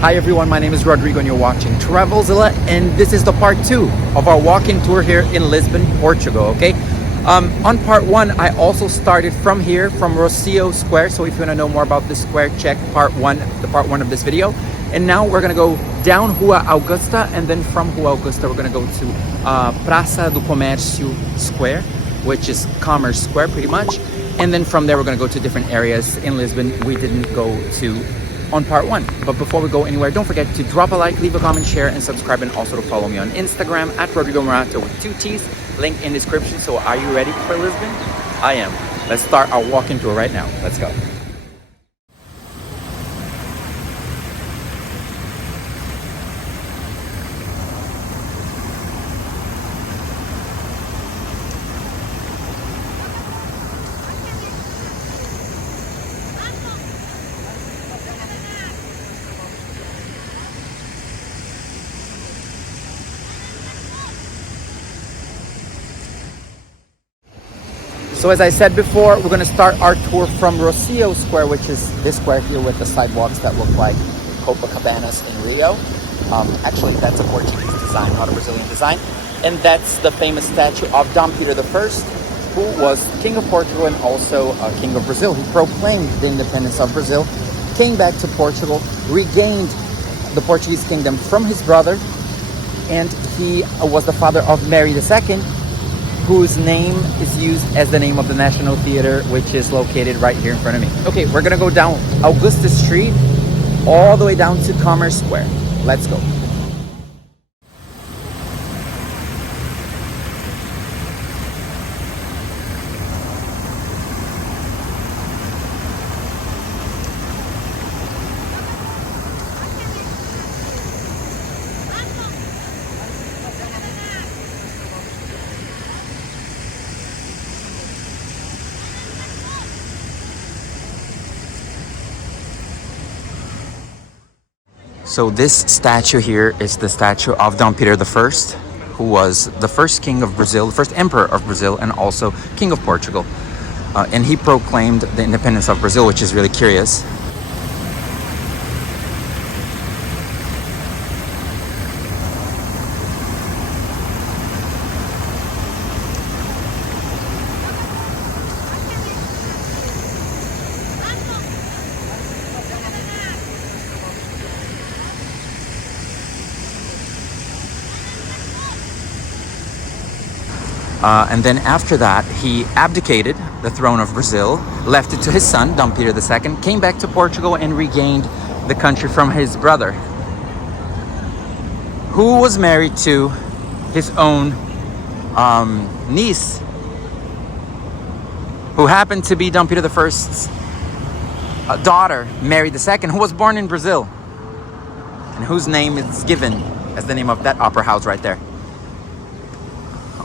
Hi everyone, my name is Rodrigo and you're watching Travelzilla, and this is the part 2 of our walking tour here in Lisbon, Portugal, okay? On part 1, I also started from here, from Rossio Square, so if you want to know more about this square, check part 1 of this video. And now we're going to go down Rua Augusta, and then from Rua Augusta we're going to go to Praça do Comércio Square, which is Commerce Square pretty much. And then from there we're going to go to different areas in Lisbon we didn't go to on part 1. But before we go anywhere, don't forget to drop a like, leave a comment, share, and subscribe, and also to follow me on Instagram at Rodrigo Morato with 2 T's, link in description. So are you ready for Lisbon? I am. Let's start our walking tour right now. Let's go. So as I said before, we're going to start our tour from Rossio Square, which is this square here with the sidewalks that look like Copacabanas in Rio. Actually, that's a Portuguese design, not a Brazilian design. And that's the famous statue of Dom Peter I, who was King of Portugal and also King of Brazil. He proclaimed the independence of Brazil, came back to Portugal, regained the Portuguese kingdom from his brother, and he was the father of Mary II, whose name is used as the name of the National Theater, which is located right here in front of me. Okay, we're gonna go down Augusta Street all the way down to Commerce Square. Let's go. So this statue here is the statue of Dom Peter I, who was the first king of Brazil, the first emperor of Brazil, and also king of Portugal. And he proclaimed the independence of Brazil, which is really curious. And then after that, he abdicated the throne of Brazil, left it to his son, Dom Peter II, came back to Portugal and regained the country from his brother, who was married to his own niece, who happened to be Dom Peter I's daughter, Mary II, who was born in Brazil, and whose name is given as the name of that opera house right there.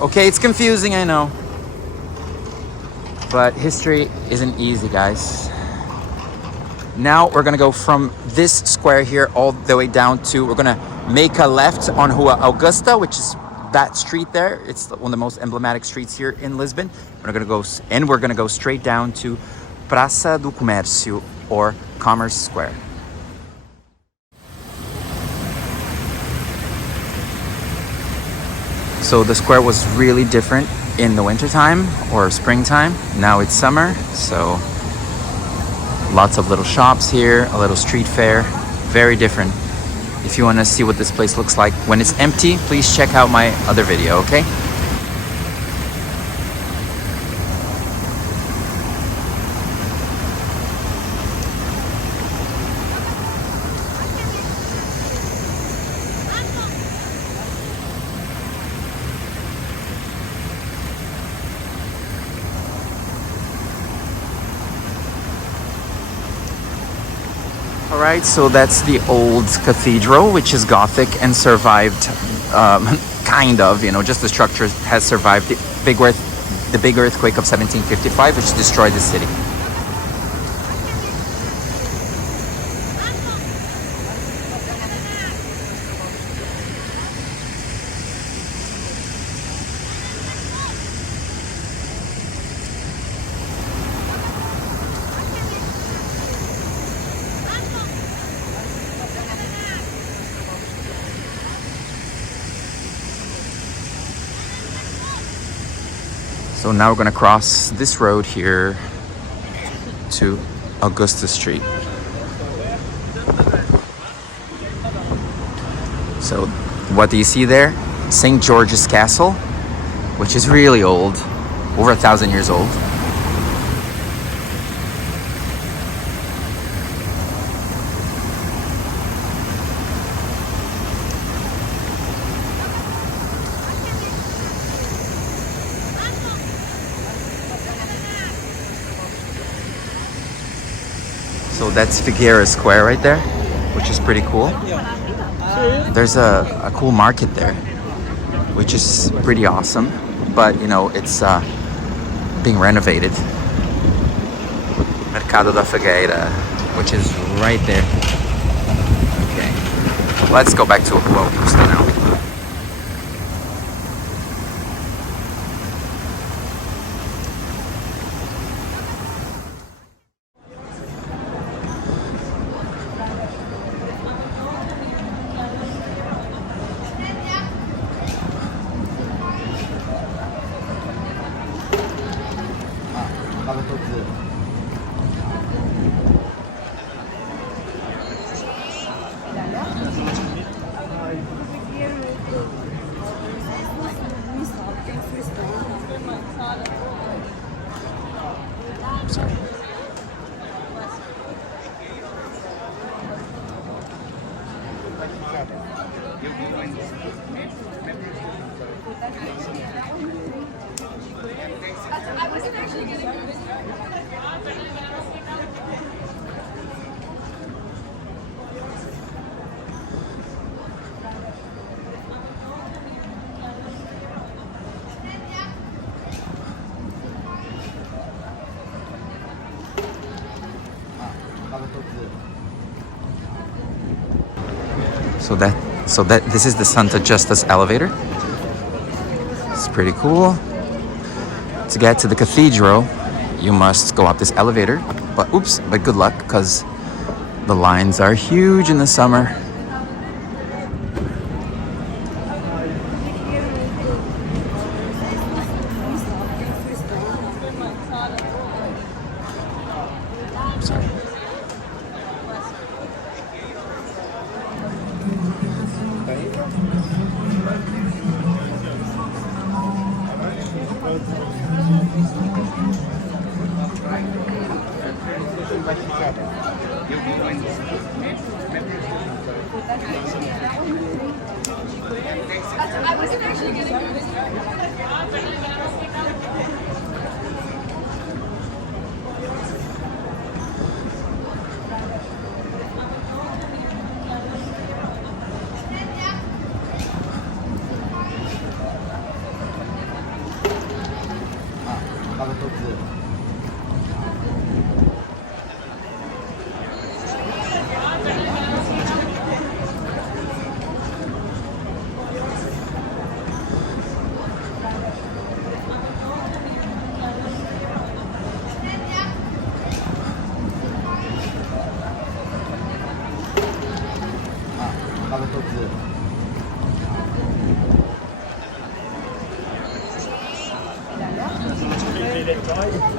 Okay, it's confusing, I know, but history isn't easy, guys. Now we're gonna go from this square here all the way down to, we're gonna make a left on Rua Augusta, which is that street there. It's one of the most emblematic streets here in Lisbon. We're gonna go straight down to Praça do Comércio, or Commerce Square. So the square was really different in the wintertime or springtime. Now it's summer, so lots of little shops here, a little street fair, very different. If you want to see what this place looks like when it's empty, please check out my other video, okay? Alright, so that's the old cathedral, which is Gothic and survived, kind of, you know, just the structure has survived the big earthquake of 1755, which destroyed the city. So now we're gonna cross this road here to Augusta Street. So what do you see there? St. George's Castle, which is really old, over 1,000 years old. So that's Figueira Square right there, which is pretty cool. There's a cool market there, which is pretty awesome, but you know, it's being renovated. Mercado da Figueira, which is right there. Okay, let's go back to Rua Augusta now. Sorry. So that this is the Santa Justice elevator. It's pretty cool. To get to the cathedral, you must go up this elevator. But good luck, because the lines are huge in the summer. Sorry.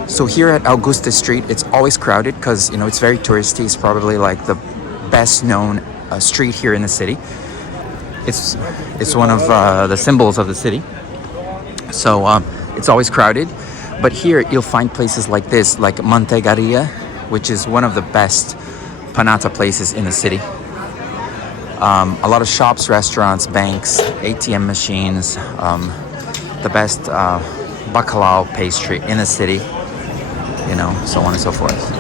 So here at Augusta Street, it's always crowded because, you know, it's very touristy. It's probably like the best known street here in the city. It's one of the symbols of the city. So it's always crowded. But here you'll find places like this, like Manteigaria, which is one of the best panata places in the city. A lot of shops, restaurants, banks, ATM machines, the best bacalhau pastry in the city, you know, so on and so forth.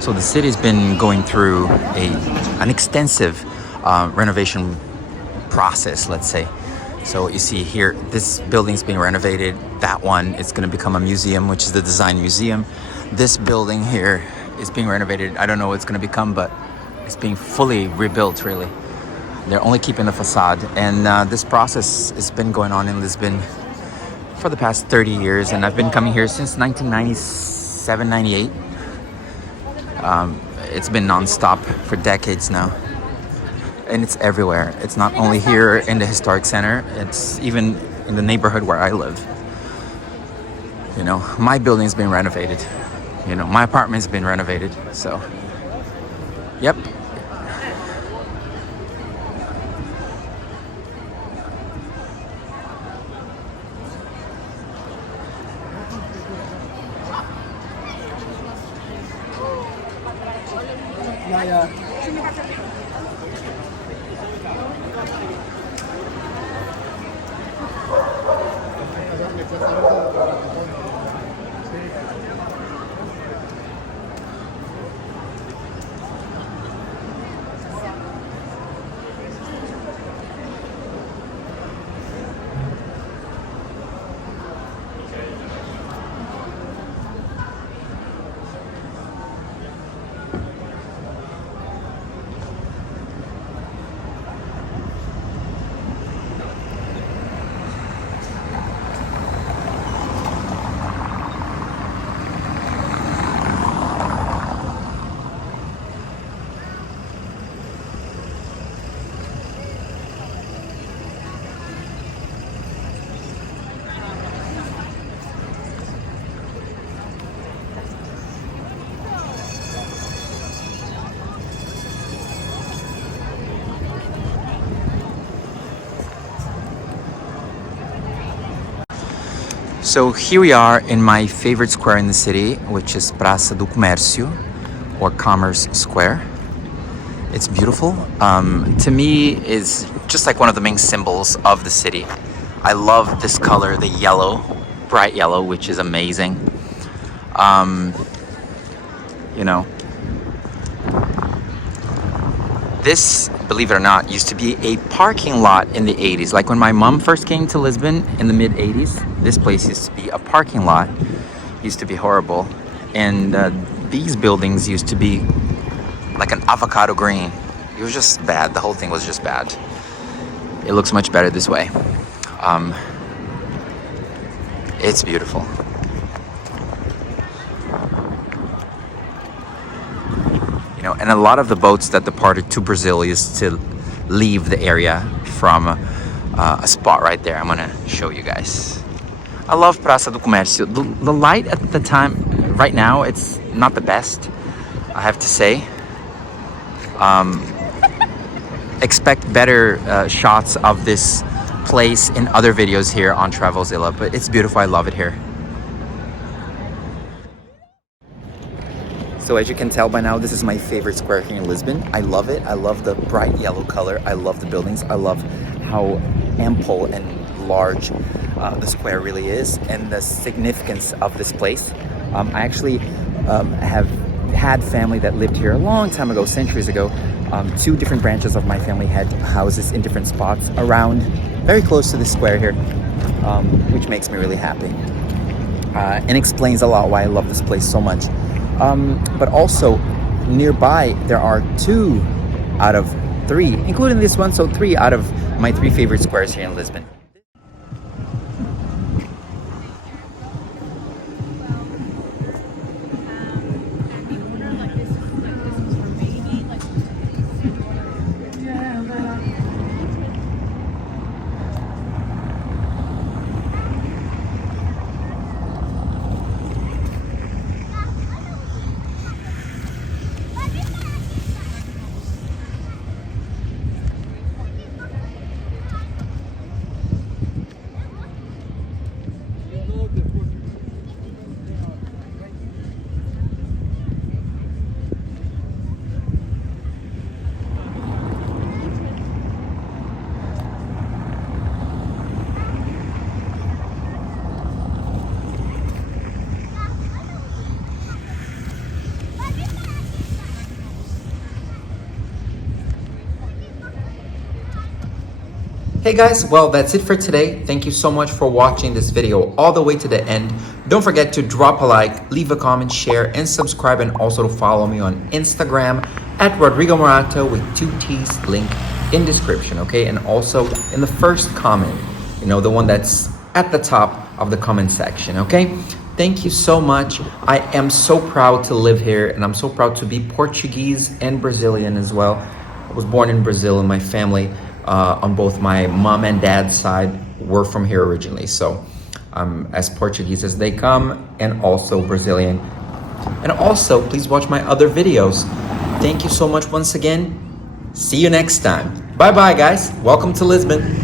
So the city's been going through an extensive renovation process, let's say. So you see here, this building's being renovated. That one is going to become a museum, which is the design museum. This building here is being renovated. I don't know what it's going to become, but it's being fully rebuilt, really. They're only keeping the facade. And this process has been going on in Lisbon for the past 30 years. And I've been coming here since 1997, 98. It's been non-stop for decades now. And it's everywhere. It's not only here in the historic center, it's even in the neighborhood where I live. You know, my building's been renovated. You know, my apartment's been renovated. So, yep. So here we are in my favorite square in the city, which is Praça do Comércio, or Commerce Square. It's beautiful. To me, is just like one of the main symbols of the city. I love this color, the yellow, bright yellow, which is amazing. You know, this, believe it or not, used to be a parking lot in the 80s. Like when my mom first came to Lisbon in the mid 80s, this place used to be a parking lot. Used to be horrible. And these buildings used to be like an avocado green. It was just bad. The whole thing was just bad. It looks much better this way. It's beautiful. You know, and a lot of the boats that departed to Brazil used to leave the area from a spot right there. I'm gonna show you guys. I love Praça do Comércio. The light at the time, right now, it's not the best, I have to say. Expect better shots of this place in other videos here on Travelzilla, but it's beautiful. I love it here. So as you can tell by now, this is my favorite square here in Lisbon. I love it. I love the bright yellow color. I love the buildings. I love how ample and large the square really is, and the significance of this place. I actually have had family that lived here a long time ago, centuries ago. Two different branches of my family had houses in different spots around, very close to this square here, which makes me really happy. And explains a lot why I love this place so much. But also nearby there are 2 out of 3, including this one, so 3 out of my 3 favorite squares here in Lisbon. Hey guys, well, that's it for today. Thank you so much for watching this video all the way to the end. Don't forget to drop a like, leave a comment, share, and subscribe, and also to follow me on Instagram at Rodrigo Morato with 2 T's, link in description, okay? And also in the first comment, you know, the one that's at the top of the comment section, okay? Thank you so much. I am so proud to live here, and I'm so proud to be Portuguese and Brazilian as well. I was born in Brazil, and my family on both my mom and dad's side were from here originally. So I'm as Portuguese as they come, and also Brazilian. And also, please watch my other videos. Thank you so much once again. See you next time. Bye bye, guys. Welcome to Lisbon.